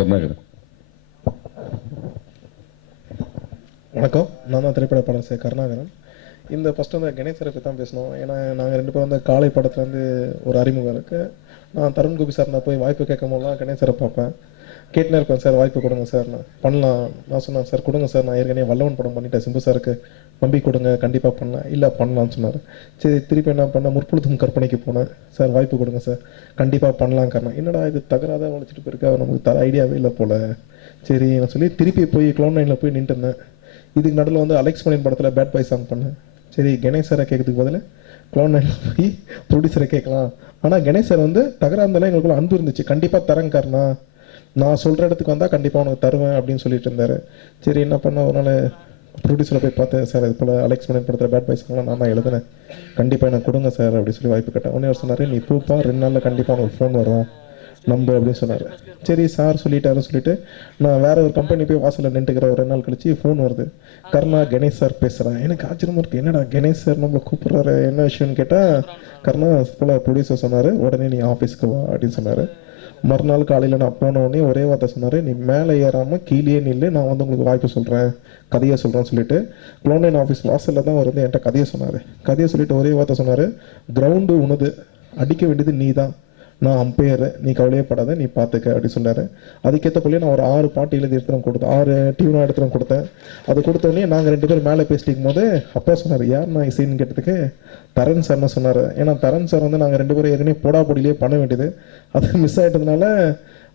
கருணாகரன். வணக்கம், நான் தான் திரைப்பட பாடல் கருணாகரன். இந்த ஃபஸ்ட்டு வந்து கணேசரை பற்றி தான் பேசணும். ஏன்னா நாங்கள் 2 பேரும் வந்து காலை படத்துலேருந்து ஒரு அறிமுகம் இருக்குது. நான் தருண் கோபி சார் நான் போய் வாய்ப்பு கேட்கும் போதெல்லாம் கணேசரை பார்ப்பேன், கேட்டுனே இருப்பேன், சார் வாய்ப்பு கொடுங்க சார், நான் பண்ணலாம். நான் சொன்னேன், சார் கொடுங்க சார், நான் ஏற்கனவே வல்லவன் படம் பண்ணிட்டேன், சிம்பு சாருக்கு நம்பி கொடுங்க, கண்டிப்பாக பண்ணலாம். இல்லை பண்ணலான்னு சொன்னார். சரி, திருப்பி என்ன பண்ணேன், முற்பொழுதும் கற்பனைக்கு போனேன், சார் வாய்ப்பு கொடுங்க சார், கண்டிப்பாக பண்ணலாம். காரணம் என்னடா இது தகராதான் வளைச்சிட்டு போயிருக்கா, நமக்கு தர ஐடியாவே இல்லை போல். சரி நான் சொல்லி திருப்பி போய் க்ளவுன் 9 போய் நின்றுட்டு இருந்தேன். இதுக்கு நடுவில் வந்து அலெக்ஸ் மணியன் படத்தில் பேட் பாய் சாங் பண்ணேன். சரி கணேசரை கேட்கறதுக்கு பதில் க்ளவுன் 9 போய் ப்ரொடியூசரை கேட்கலாம். ஆனால் கணேசர் வந்து தகராறு இருந்தாலும் எங்களுக்குள்ள அன்பு இருந்துச்சு, கண்டிப்பாக தரேங்காரண்ணா, நான் சொல்கிற இடத்துக்கு வந்தால் கண்டிப்பாக உனக்கு தருவேன் அப்படின்னு சொல்லிட்டு இருந்தார். சரி என்ன பண்ண, ஒரு நாள் ப்ரொடியூசரை போய் பார்த்தேன், சார் இது போல் அலெக்ஸ் மணியன் படத்தில் பேட் பாய் சாங்லாம் நான் தான் எழுதுனேன், கண்டிப்பாக எனக்கு கொடுங்க சார் அப்படின்னு சொல்லி வாய்ப்பு கேட்டேன். உடனே அவர் சொன்னார், நீ பூப்பா 2 நாளில் கண்டிப்பாக உனக்கு ஃபோன் வரும் நம்பு அப்படின்னு சொன்னார். சரி சார் சொல்லிட்டாருன்னு சொல்லிட்டு நான் வேற ஒரு கம்பெனி போய் வாசலில் நின்றுக்கிற ஒரு 2 நாள் கழிச்சு ஃபோன் வருது, கருணா கணேஷ் சார் பேசுகிறேன். எனக்கு ஆச்சரியமாக இருக்குது, என்னடா கணேஷ் சார் நம்மளை கூப்பிட்றாரு, என்ன விஷயம்னு கேட்டால் கருணா போல் ப்ரொடியூசர் சொன்னார், உடனே நீ ஆஃபீஸ்க்கு வா அப்படின்னு சொன்னார். மறுநாள் காலையில் நான் போன உடனே ஒரே வார்த்தை சொன்னார், நீ மேலே ஏறாமல் கீழே நில்லு, நான் வந்து உங்களுக்கு வாய்ப்பு சொல்கிறேன், கதையை சொல்கிறேன்னு சொல்லிட்டு க்ளவுன் 9 ஆஃபீஸ் வாசலில் தான் அவர் வந்து என்கிட்ட கதையை சொன்னார். கதையை சொல்லிட்டு ஒரே வார்த்தை சொன்னார், கிரவுண்டு உனது, அடிக்க வேண்டியது நீ தான், நான் அம்பையர், நீ கவலையப்படாத, நீ பார்த்துக்க அப்படின்னு சொன்னார். அதுக்கேற்றப்பள்ளி நான் ஒரு 6 பாட்டு எழுதி எடுத்துகிட்டு கொடுத்தேன், 6 டியூனாக எடுத்துகிட்டு கொடுத்தேன். அது கொடுத்தோடனே நாங்கள் 2 பேரும் மேலே பேசிட்டு போது அப்பா சொன்னார், யார் நான் இசைன்னு கேட்டதுக்கு தரன் சார்னு சொன்னார். ஏன்னா தரன் சார் வந்து நாங்கள் 2 பேரும் ஏற்கனவே போடா பொடியிலே பண்ண வேண்டியது, அது மிஸ் ஆகிட்டதுனால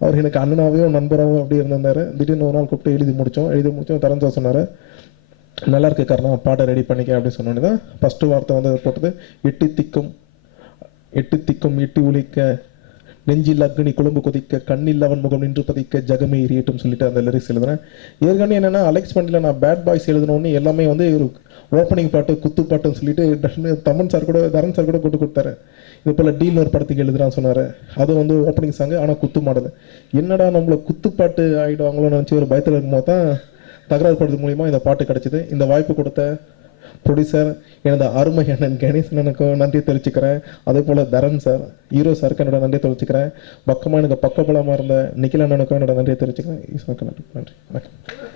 அவர் எனக்கு அண்ணனாகவும் நண்பராகவும் அப்படி இருந்திருந்தார். திடீர்னு ஒரு நாள் கூப்பிட்டு எழுதி முடித்தோம். தரன் சார் சொன்னார், நல்லா இருக்கு காரணா, பாட்டை ரெடி பண்ணிக்க அப்படின்னு சொன்னோன்னே தான் ஃபஸ்ட்டு வார்த்தை வந்து போட்டது, எட்டு திக்கும் எட்டி ஒலிக்க, நெஞ்சில் அக்னி குழம்பு கொதிக்க, கண்ணில் அவன் முகம் நின்று பதிக்க, ஜகமே எரியட்டும் சொல்லிட்டு அந்த லிரிக்ஸ் எழுதுனேன். ஏற்கனவே என்னன்னா அலெக்ஸ் பண்ணியில் நான் பேட் பாய்ஸ் எழுதினோடனே எல்லாமே வந்து ஒரு ஓப்பனிங் பாட்டு குத்து பாட்டுன்னு சொல்லிட்டு தமன் சார் கூட தரன் சார் கூட கொண்டு கொடுத்தாரு. இது போல் டீல் ஒரு படத்துக்கு எழுதுறான்னு சொன்னார், அது வந்து ஓப்பனிங் சாங்கு, ஆனால் குத்து மாடல். என்னடா நம்மளை குத்து பாட்டு ஆகிடுவாங்களோன்னு நினச்சி ஒரு பயத்தில் இருக்கும்போது தான் தகராறு படத்து மூலிமா இந்த பாட்டு கிடச்சிது. இந்த வாய்ப்பு கொடுத்த ப்ரொடியூசர் எனது அருமை அண்ணன் கணேசன் எனக்கும் நன்றி தெரிவிச்சுக்கிறேன். அதே போல் தரன் சார், ஹீரோ சாருக்கு என்னோட நன்றி தெரிவிச்சுக்கிறேன். பக்கமாக எனக்கு பக்கபலமாக இருந்த நிக்கில் அண்ணனுக்கும் என்னோட நன்றியை தெரிவிச்சுக்கிறேன். ஈஸ்வரனுக்கு நன்றி. வணக்கம்.